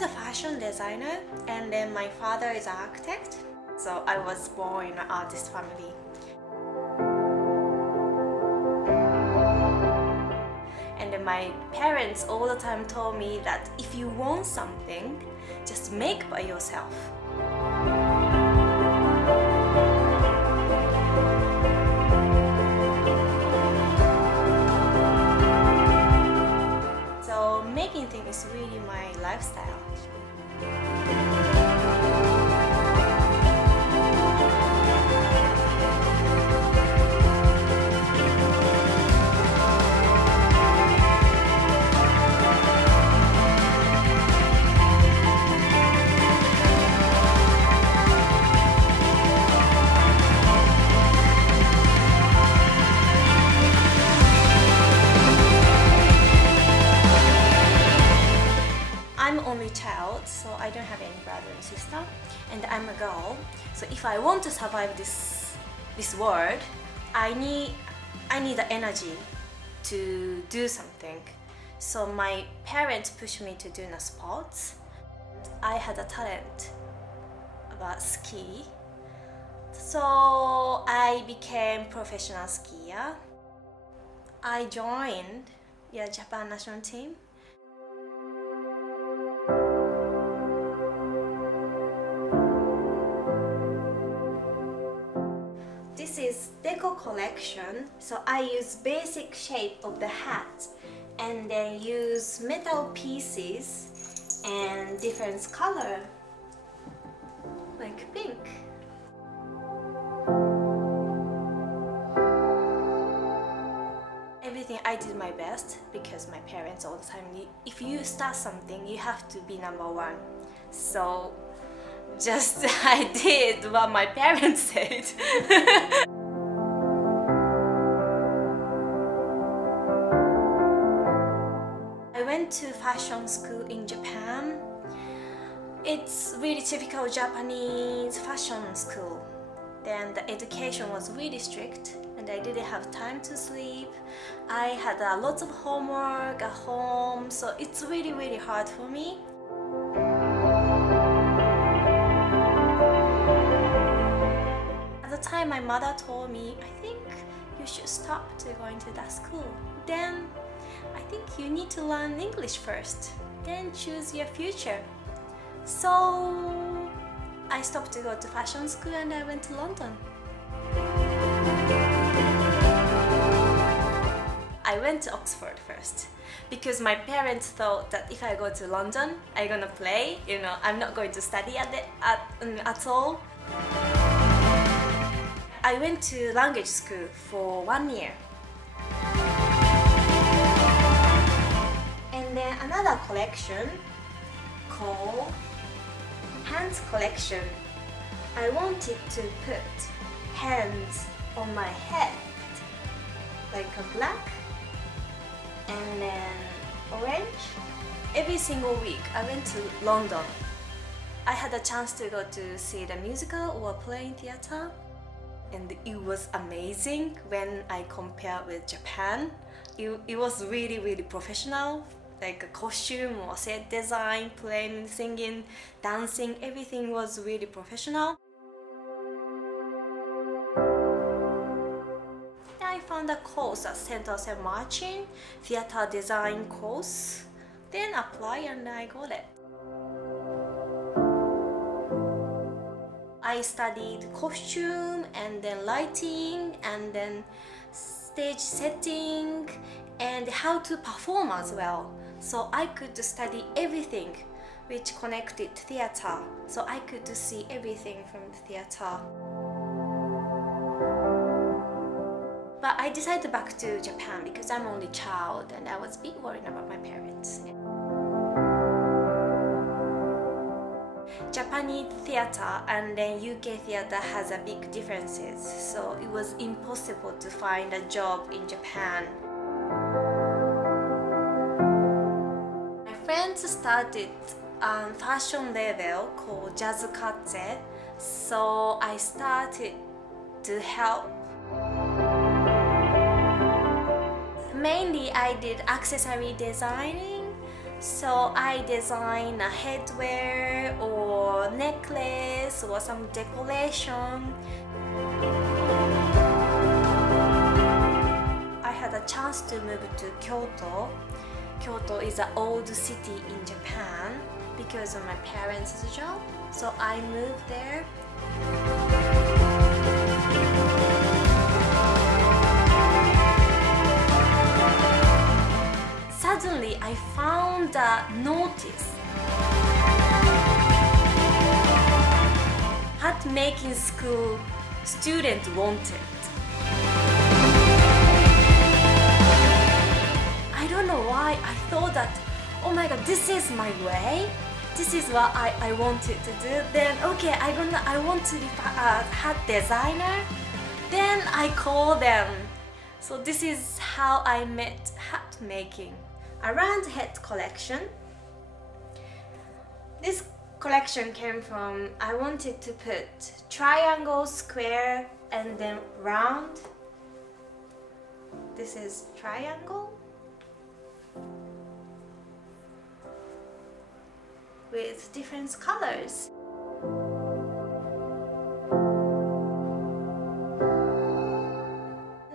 is a fashion designer, and then my father is an architect. So I was born in an artist family. And then my parents all the time told me that if you want something, just make by yourself. So making things is really my lifestyle. I'm only child, so I don't have any brother and sister, and I'm a girl. So if I want to survive this world, I need the energy to do something. So my parents pushed me to do sports. I had a talent about ski, so I became professional skier. I joined Japan national team. This is deco collection, so I use basic shape of the hat and then use metal pieces and different color like pink. Everything I did my best because my parents all the time, if you start something you have to be number one. So just I did what my parents said. I went to fashion school in Japan. It's really typical Japanese fashion school. Then the education was really strict and I didn't have time to sleep. I had lots of homework at home, so it's really hard for me. At the time my mother told me, I think you should stop to going to that school. Then I think you need to learn English first, then choose your future. So I stopped to go to fashion school and I went to London. I went to Oxford first because my parents thought that if I go to London, I'm gonna play, I'm not going to study at all. I went to language school for 1 year. And then another collection called hands collection. I wanted to put hands on my head, like a black and then orange. Every single week I went to London. I had a chance to go to see the musical or play in theater, and it was amazing when I compare with Japan. It was really professional. Like a costume or set design, playing, singing, dancing, everything was really professional. Then I found a course at Center of Marching, theater design course. Then apply and I got it. I studied costume and then lighting and then stage setting and how to perform as well. So I could study everything which connected theater. So I could see everything from the theater. But I decided back to Japan because I'm only child and I was a bit worried about my parents. Japanese theater and then UK theater has a big differences. So it was impossible to find a job in Japan. Friends started fashion label called Jazz Katze, so I started to help. Mainly I did accessory designing, So I design a headwear or necklace or some decoration. I had a chance to move to Kyoto. Kyoto is an old city in Japan because of my parents' job. So I moved there. Suddenly I found a notice. Hat making school student wanted. I don't know why I thought that, oh my god, this is my way. This is what I wanted to do. Then okay, I want to be a hat designer. Then I call them. So this is how I met hat making. Around hat collection. This collection came from, I wanted to put triangle, square, and then round. This is triangle with different colors.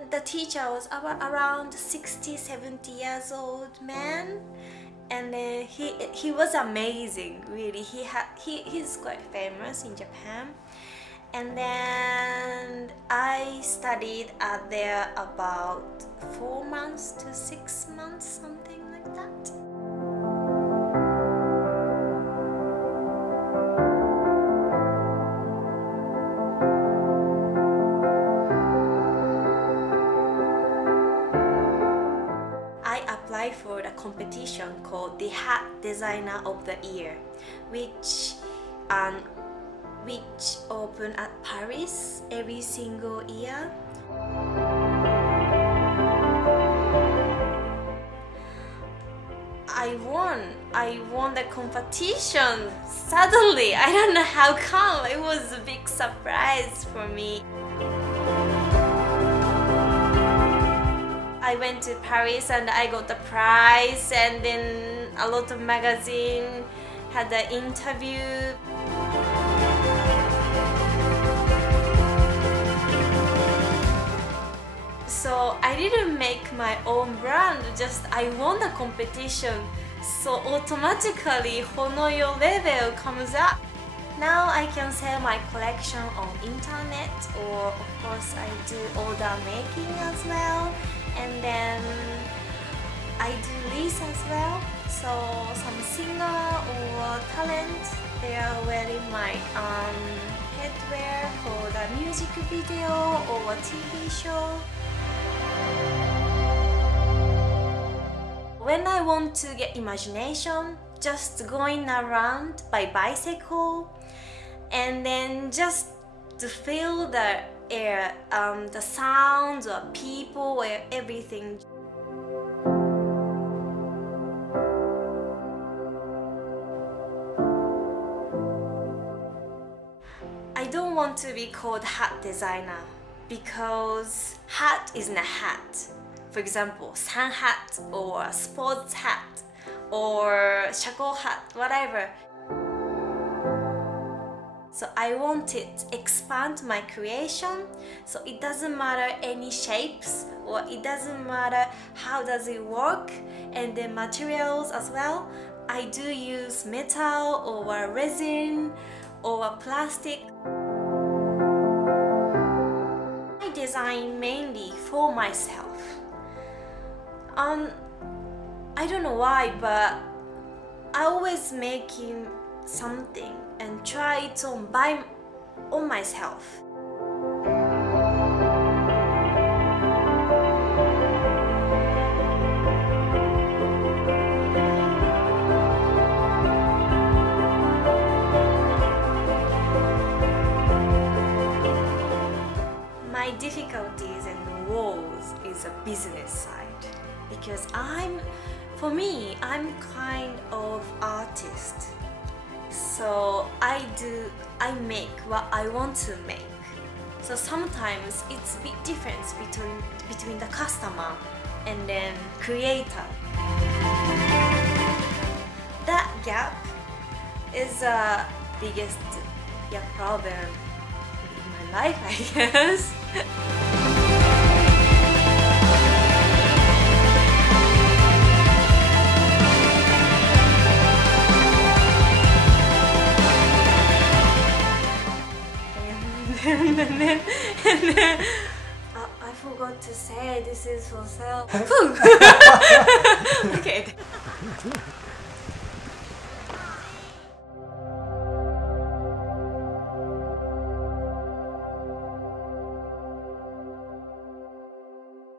The teacher was around 60-70 years old man, and he was amazing, really. He's quite famous in Japan. And then I studied there about 4 months to 6 months, something like that. For the competition called the Hat Designer of the Year, which open at Paris every single year. I won the competition suddenly. I don't know how come. It was a big surprise for me. I went to Paris and I got the prize, and then a lot of magazine had the interview. So I didn't make my own brand, just I won the competition. So automatically Honoyo level comes up. Now I can sell my collection on internet, or of course I do order making as well. And then I do lease as well. So some singer or talent, they are wearing my headwear for the music video or a TV show. When I want to get imagination, just going around by bicycle and then just to feel the air, the sounds or people or everything. I don't want to be called hat designer because hat isn't a hat. For example, sun hat or sports hat or shako hat, whatever. So I wanted to expand my creation, so it doesn't matter any shapes, or it doesn't matter how does it work, and the materials as well. I do use metal or resin or plastic. I design mainly for myself. I don't know why, but I always making something and try it on myself. My difficulties and woes is a business side, because for me, I'm kind of artist. So I make what I want to make. So sometimes it's a big difference between the customer and then creator. gap is the biggest problem in my life, I guess. and then I forgot to say this is for sale. Okay.